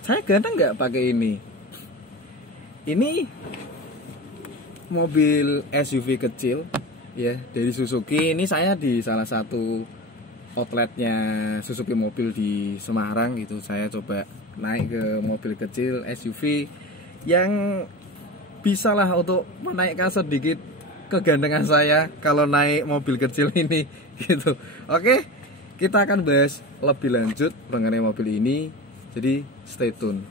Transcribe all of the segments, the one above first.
Saya ganteng nggak pakai ini? Ini mobil SUV kecil ya dari Suzuki. Ini saya di salah satu outletnya Suzuki mobil di Semarang gitu. Saya coba naik ke mobil kecil SUV yang bisalah untuk menaikkan sedikit kegantengan saya kalau naik mobil kecil ini gitu. Oke, kita akan bahas lebih lanjut mengenai mobil ini. Jadi stay tune.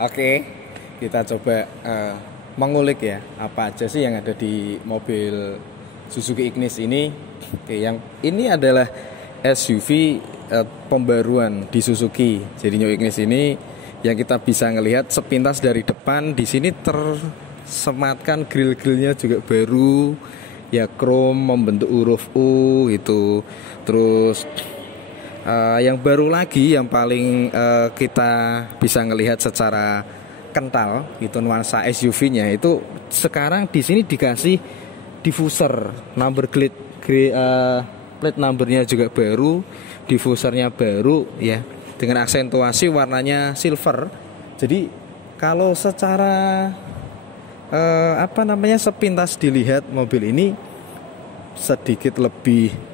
Oke, kita coba mengulik ya apa aja sih yang ada di mobil Suzuki Ignis ini. Oke, yang ini adalah SUV pembaruan di Suzuki. Jadi New Ignis ini yang kita bisa ngelihat sepintas dari depan. Di sini tersematkan grill-grillnya juga baru, ya chrome membentuk huruf U itu. Terus yang baru lagi yang paling kita bisa ngelihat secara kental itu nuansa SUV-nya itu sekarang di sini dikasih diffuser number plate numbernya juga baru, diffusernya baru ya dengan aksentuasi warnanya silver. Jadi kalau secara sepintas dilihat mobil ini sedikit lebih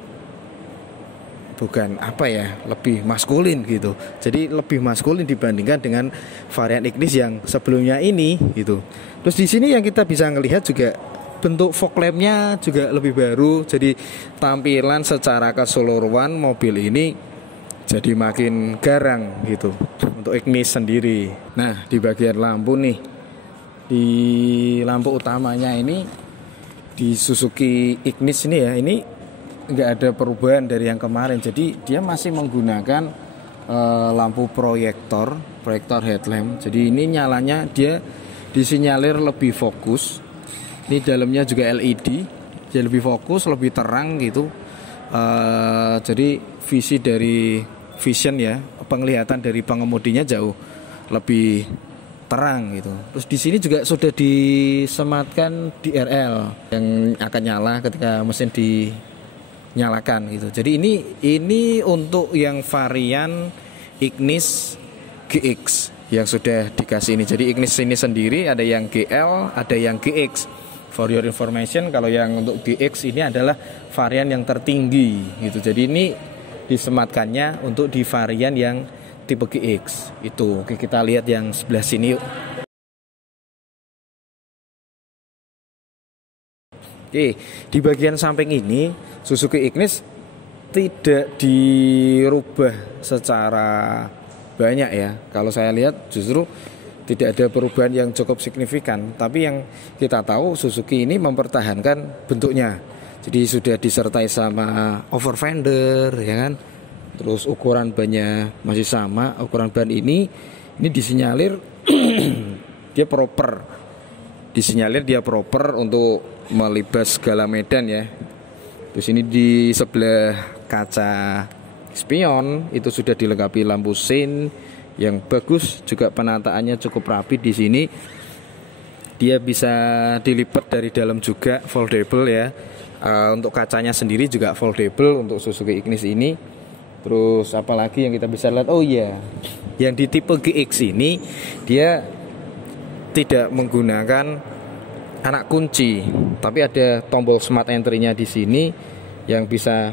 lebih maskulin gitu. Jadi lebih maskulin dibandingkan dengan varian Ignis yang sebelumnya ini gitu. Terus di sini yang kita bisa ngelihat juga bentuk fog lamp-nya juga lebih baru. Jadi tampilan secara keseluruhan mobil ini jadi makin garang gitu untuk Ignis sendiri. Nah, di bagian lampu nih, di lampu utamanya ini di Suzuki Ignis ini ya, ini nggak ada perubahan dari yang kemarin. Jadi dia masih menggunakan lampu proyektor headlamp. Jadi ini nyalanya dia disinyalir lebih fokus. Ini dalamnya juga LED, jadi lebih fokus, lebih terang gitu. Jadi vision ya, penglihatan dari pengemudinya jauh lebih terang gitu. Terus di sini juga sudah disematkan DRL yang akan nyala ketika mesin dinyalakan gitu. Jadi ini untuk yang varian Ignis GX yang sudah dikasih ini. Jadi Ignis ini sendiri ada yang GL, ada yang GX. For your information, kalau yang untuk GX ini adalah varian yang tertinggi gitu. Jadi ini disematkannya untuk di varian yang tipe GX itu. Oke, kita lihat yang sebelah sini yuk. Oke, di bagian samping ini Suzuki Ignis tidak dirubah secara banyak ya. Kalau saya lihat justru tidak ada perubahan yang cukup signifikan. Tapi yang kita tahu Suzuki ini mempertahankan bentuknya. Jadi sudah disertai sama over fender ya kan. Terus ukuran bannya masih sama. Ukuran ban ini disinyalir dia proper. Disinyalir dia proper untuk melibas segala medan ya. Terus ini di sebelah kaca spion itu sudah dilengkapi lampu sein yang bagus, juga penataannya cukup rapi di sini. Dia bisa dilipat dari dalam juga, foldable ya. Untuk kacanya sendiri juga foldable untuk Suzuki Ignis ini. Terus apalagi yang kita bisa lihat? Oh iya, yang di tipe GX ini dia tidak menggunakan anak kunci, tapi ada tombol smart entry-nya di sini yang bisa,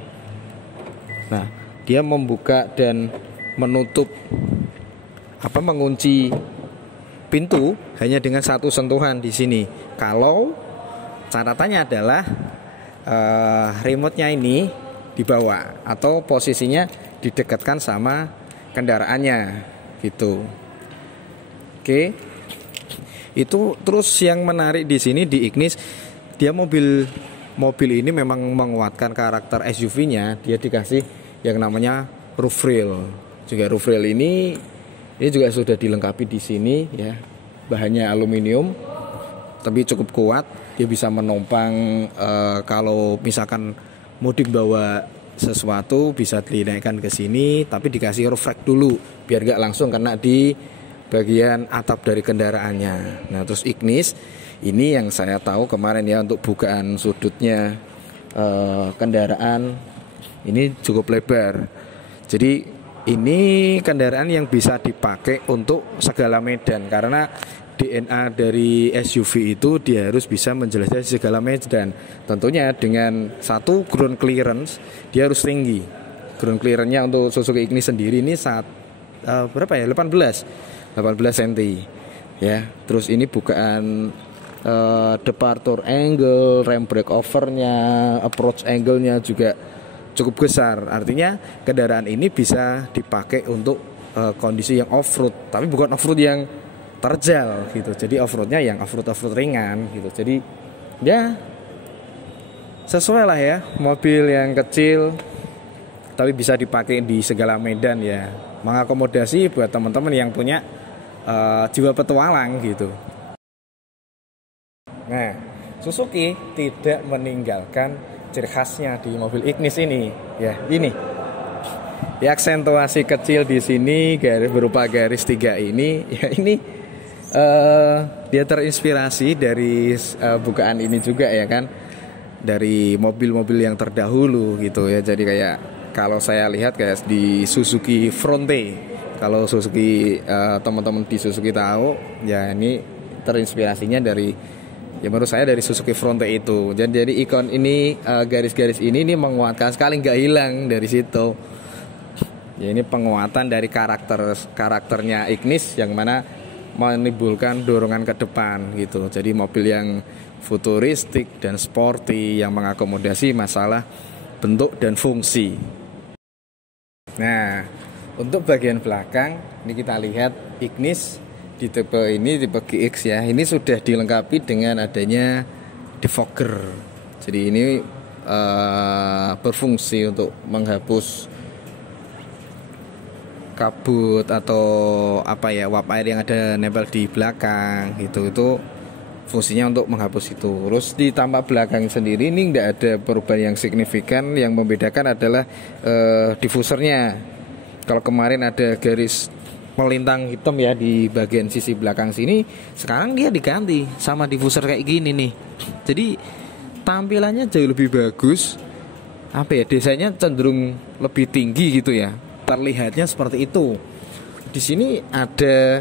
nah dia membuka dan menutup mengunci pintu hanya dengan satu sentuhan di sini. Kalau catatannya adalah remote-nya ini dibawa atau posisinya didekatkan sama kendaraannya gitu. Oke. Itu terus yang menarik di sini di Ignis, dia mobil ini memang menguatkan karakter SUV-nya. Dia dikasih yang namanya roof rail. Juga roof rail ini juga sudah dilengkapi di sini ya. Bahannya aluminium tapi cukup kuat. Dia bisa menopang kalau misalkan mudik bawa sesuatu bisa dinaikkan ke sini, tapi dikasih roof rack dulu biar gak langsung kena di bagian atap dari kendaraannya. Nah terus Ignis ini yang saya tahu kemarin ya, untuk bukaan sudutnya kendaraan ini cukup lebar. Jadi ini kendaraan yang bisa dipakai untuk segala medan, karena DNA dari SUV itu dia harus bisa menjelajahi segala medan. Tentunya dengan satu ground clearance dia harus tinggi. Ground clearance-nya untuk Suzuki Ignis sendiri ini berapa ya? 18 cm ya. Terus ini bukaan departure angle, rem brake over-nya, approach angle-nya juga cukup besar. Artinya kendaraan ini bisa dipakai untuk kondisi yang off-road, tapi bukan off-road yang terjal gitu. Jadi off-roadnya yang off-road ringan gitu. Jadi ya sesuai lah ya, mobil yang kecil tapi bisa dipakai di segala medan ya, mengakomodasi buat teman-teman yang punya jiwa petualang gitu. Nah, Suzuki tidak meninggalkan ciri khasnya di mobil Ignis ini ya. Ini di aksentuasi kecil di sini, garis berupa garis 3 ini ya, ini dia terinspirasi dari bukaan ini juga ya kan, dari mobil-mobil yang terdahulu gitu ya. Jadi kayak kalau saya lihat kayak di Suzuki Fronte, kalau Suzuki teman-teman di Suzuki tahu ya, ini terinspirasinya dari, ya menurut saya dari Suzuki Fronte itu. Jadi ikon ini, garis-garis ini menguatkan sekali, nggak hilang dari situ. Ya ini penguatan dari karakternya Ignis yang mana menimbulkan dorongan ke depan gitu. Jadi mobil yang futuristik dan sporty yang mengakomodasi masalah bentuk dan fungsi. Nah, untuk bagian belakang ini kita lihat Ignis di tipe ini, tipe GX ya, ini sudah dilengkapi dengan adanya defogger. Jadi ini berfungsi untuk menghapus kabut atau apa ya, uap air yang ada nempel di belakang gitu. Itu fungsinya untuk menghapus itu. Terus di tampak belakang sendiri ini tidak ada perubahan yang signifikan. Yang membedakan adalah diffusernya. Kalau kemarin ada garis melintang hitam ya di bagian sisi belakang sini, sekarang dia diganti sama diffuser kayak gini nih. Jadi tampilannya jauh lebih bagus. Apa ya, desainnya cenderung lebih tinggi gitu ya. Terlihatnya seperti itu. Di sini ada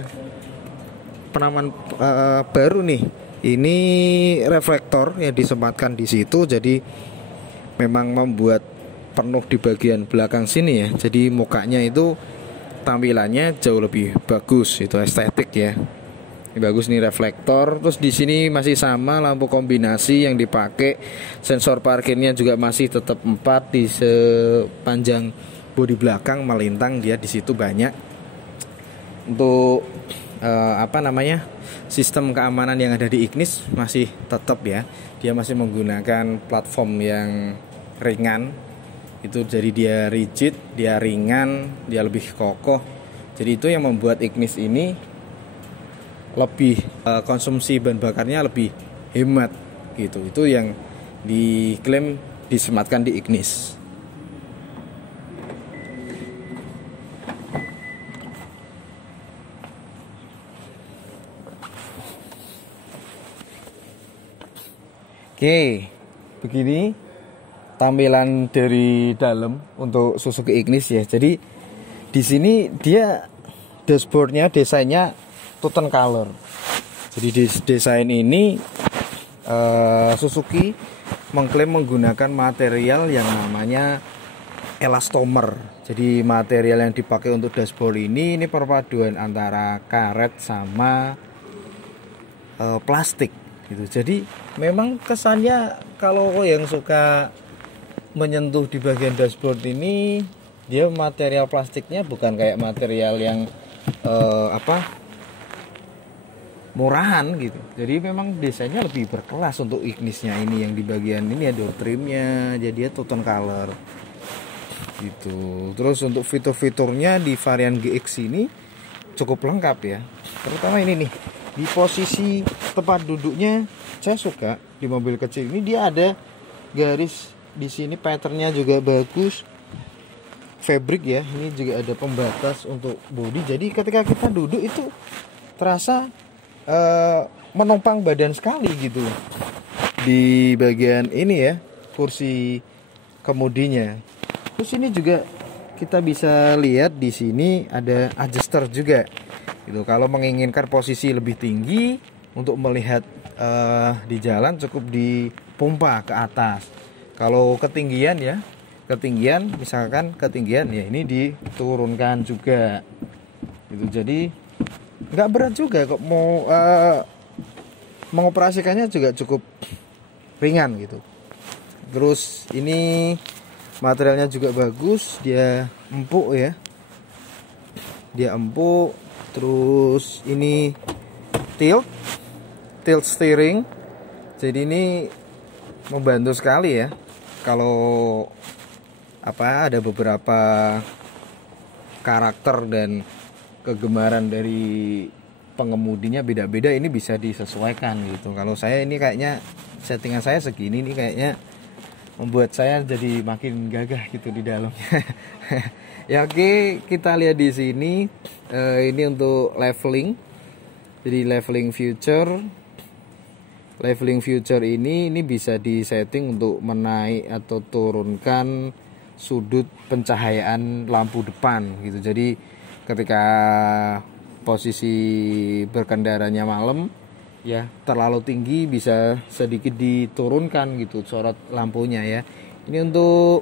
penamaan baru nih. Ini reflektor yang disempatkan di situ, jadi memang membuat penuh di bagian belakang sini ya. Jadi mukanya itu tampilannya jauh lebih bagus, itu estetik ya. Ini bagus nih reflektor. Terus di sini masih sama lampu kombinasi yang dipakai. Sensor parkirnya juga masih tetap 4 di sepanjang bodi belakang melintang, dia di situ banyak. Untuk sistem keamanan yang ada di Ignis masih tetap ya, dia masih menggunakan platform yang ringan. Itu jadi dia rigid, dia ringan, dia lebih kokoh. Jadi itu yang membuat Ignis ini lebih konsumsi bahan bakarnya lebih hemat gitu. Itu yang diklaim disematkan di Ignis. Oke, begini tampilan dari dalam untuk Suzuki Ignis ya. Jadi di sini dia dashboardnya, desainnya Toten Color. Jadi di desain ini Suzuki mengklaim menggunakan material yang namanya elastomer. Jadi material yang dipakai untuk dashboard ini perpaduan antara karet sama plastik gitu. Jadi memang kesannya kalau yang suka menyentuh di bagian dashboard ini, dia material plastiknya bukan kayak material yang murahan gitu. Jadi memang desainnya lebih berkelas untuk Ignisnya ini. Yang di bagian ini ada door trimnya, jadi dia Toten Color gitu. Terus untuk fitur-fiturnya di varian GX ini cukup lengkap ya. Terutama ini nih, di posisi tempat duduknya saya suka di mobil kecil ini, dia ada garis di sini, patternnya juga bagus. fabric ya. Ini juga ada pembatas untuk bodi. Jadi ketika kita duduk itu terasa menopang badan sekali gitu di bagian ini ya, kursi kemudinya. Terus ini juga kita bisa lihat di sini ada adjuster juga gitu. Kalau menginginkan posisi lebih tinggi untuk melihat di jalan, cukup dipompa ke atas. Kalau ketinggian ya, misalkan ketinggian ya, ini diturunkan juga gitu. Jadi nggak berat juga kok, mau mengoperasikannya juga cukup ringan gitu. Terus ini materialnya juga bagus, dia empuk ya, terus ini tilt steering, jadi ini membantu sekali ya. Kalau ada beberapa karakter dan kegemaran dari pengemudinya beda-beda, ini bisa disesuaikan gitu. Kalau saya ini kayaknya settingan saya segini, ini kayaknya membuat saya jadi makin gagah gitu di dalamnya. Ya oke, kita lihat di sini ini untuk leveling. Jadi leveling future ini bisa disetting untuk menaik atau turunkan sudut pencahayaan lampu depan gitu. Jadi ketika posisi berkendaranya malam ya, terlalu tinggi bisa sedikit diturunkan gitu sorot lampunya ya. Ini untuk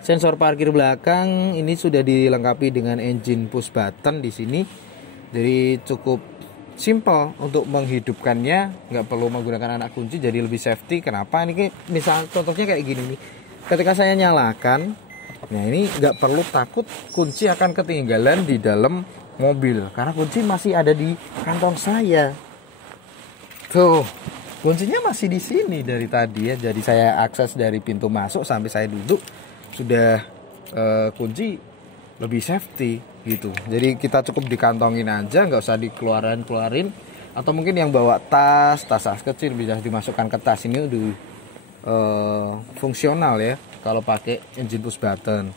sensor parkir belakang, ini sudah dilengkapi dengan engine push button di sini. Jadi cukup simple untuk menghidupkannya, nggak perlu menggunakan anak kunci, jadi lebih safety. Kenapa? Ini misal contohnya kayak gini nih. Ketika saya nyalakan, nah ini nggak perlu takut kunci akan ketinggalan di dalam mobil karena kunci masih ada di kantong saya. Tuh, kuncinya masih di sini dari tadi ya. Jadi saya akses dari pintu masuk sampai saya duduk sudah kunci, lebih safety gitu. Jadi kita cukup dikantongin aja, nggak usah dikeluarin. Atau mungkin yang bawa tas kecil bisa dimasukkan ke tas. Ini udah fungsional ya kalau pakai engine push button.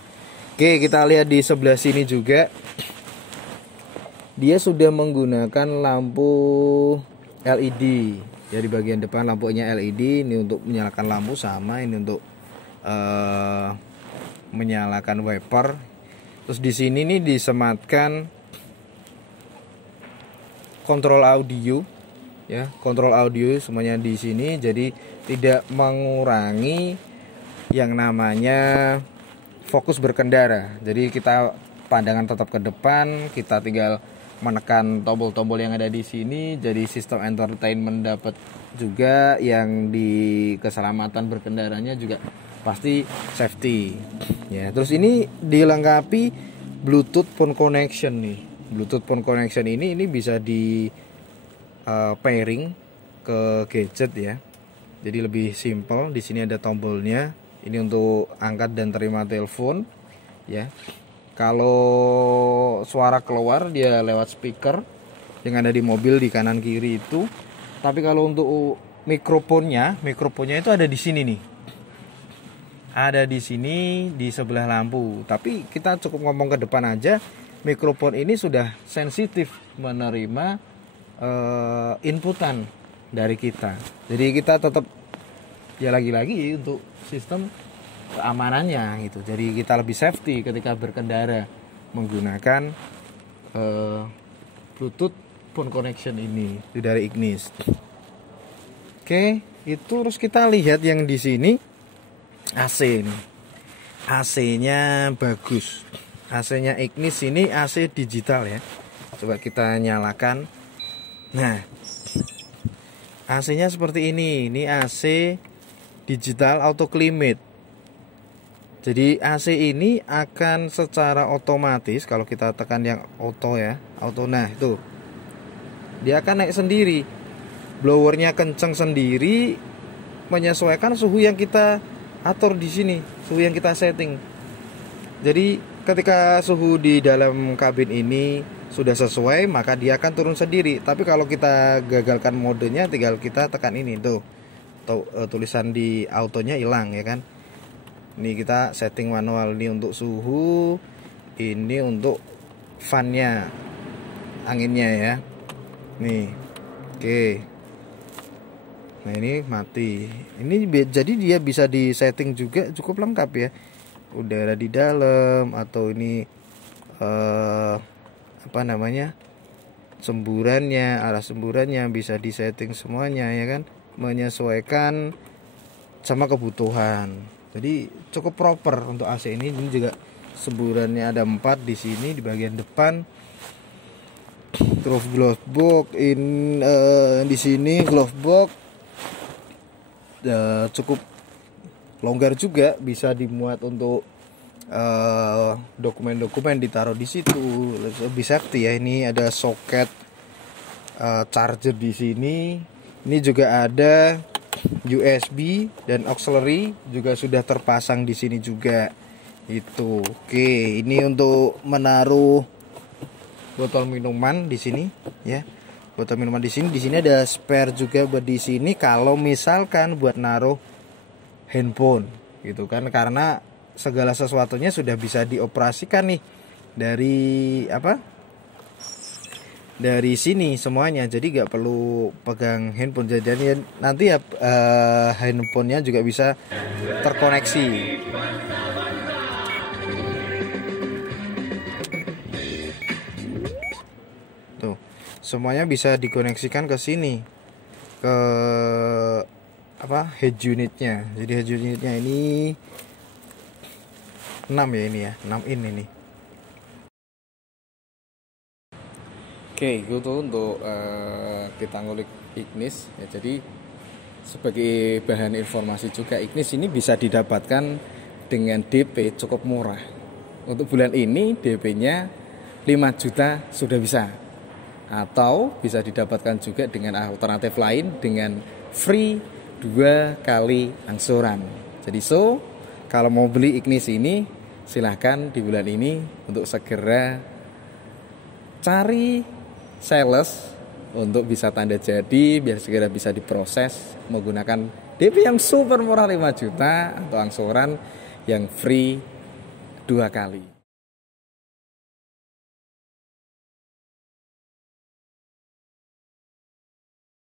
Oke, kita lihat di sebelah sini juga. Dia sudah menggunakan lampu LED. Jadi bagian depan lampunya LED, ini untuk menyalakan lampu, sama ini untuk menyalakan wiper. Terus di sini nih disematkan kontrol audio ya, kontrol audio semuanya di sini. Jadi tidak mengurangi yang namanya fokus berkendara. Jadi kita pandangan tetap ke depan, kita tinggal menekan tombol-tombol yang ada di sini. Jadi sistem entertainment dapat juga, yang di keselamatan berkendaranya juga pasti safety ya. Terus ini dilengkapi Bluetooth phone connection nih. Bluetooth phone connection ini bisa di pairing ke gadget ya. Jadi lebih simple. Di sini ada tombolnya. Ini untuk angkat dan terima telepon ya. Kalau suara keluar dia lewat speaker yang ada di mobil di kanan kiri itu. Tapi kalau untuk mikrofonnya itu ada di sini nih. Ada di sini di sebelah lampu. Tapi kita cukup ngomong ke depan aja. Mikrofon ini sudah sensitif menerima inputan dari kita. Jadi kita tetap ya lagi-lagi untuk sistem keamanannya gitu. Jadi kita lebih safety ketika berkendara menggunakan Bluetooth phone connection ini itu dari Ignis. Oke, itu terus kita lihat yang di sini AC nih. AC-nya bagus. AC-nya Ignis ini AC digital ya. Coba kita nyalakan. Nah, AC-nya seperti ini. Ini AC digital auto climate. Jadi AC ini akan secara otomatis, kalau kita tekan yang auto ya, auto, nah itu dia akan naik sendiri, blowernya kenceng sendiri, menyesuaikan suhu yang kita atur di sini, suhu yang kita setting. Jadi ketika suhu di dalam kabin ini sudah sesuai, maka dia akan turun sendiri. Tapi kalau kita gagalkan modenya, tinggal kita tekan ini tuh, tulisan di autonya hilang ya kan. Ini kita setting manual, ini untuk suhu, ini untuk fan-nya, anginnya ya. Nih. Oke. Nah, ini mati. Ini jadi dia bisa disetting juga cukup lengkap ya. Udara di dalam atau ini apa namanya? Semburannya, arah semburannya bisa disetting semuanya ya kan, menyesuaikan sama kebutuhan. Jadi cukup proper untuk AC ini. Ini juga semburannya ada 4 di sini di bagian depan. Terus glove box di sini glove box cukup longgar juga, bisa dimuat untuk dokumen-dokumen ditaruh di situ, lebih safety ya. Ini ada soket charger di sini. Ini juga ada USB dan auxiliary juga sudah terpasang di sini juga. Itu. Oke, ini untuk menaruh botol minuman di sini ya. Botol minuman di sini. Di sini ada spare juga buat di sini kalau misalkan buat naruh handphone gitu kan, karena segala sesuatunya sudah bisa dioperasikan nih dari dari sini semuanya, jadi nggak perlu pegang handphone. Jadi nanti ya handphonenya juga bisa terkoneksi. Tuh, semuanya bisa dikoneksikan ke sini, ke head unitnya. Jadi head unitnya ini 6 ya, ini ya 6 in ini. Oke, itu untuk kita ngulik Ignis ya. Jadi sebagai bahan informasi juga, Ignis ini bisa didapatkan dengan DP cukup murah. Untuk bulan ini DP-nya 5 juta sudah bisa. Atau bisa didapatkan juga dengan alternatif lain dengan free 2 kali angsuran. Jadi kalau mau beli Ignis ini silahkan di bulan ini untuk segera cari sales untuk bisa tanda jadi biar segera bisa diproses menggunakan DP yang super murah 5 juta atau angsuran yang free 2 kali.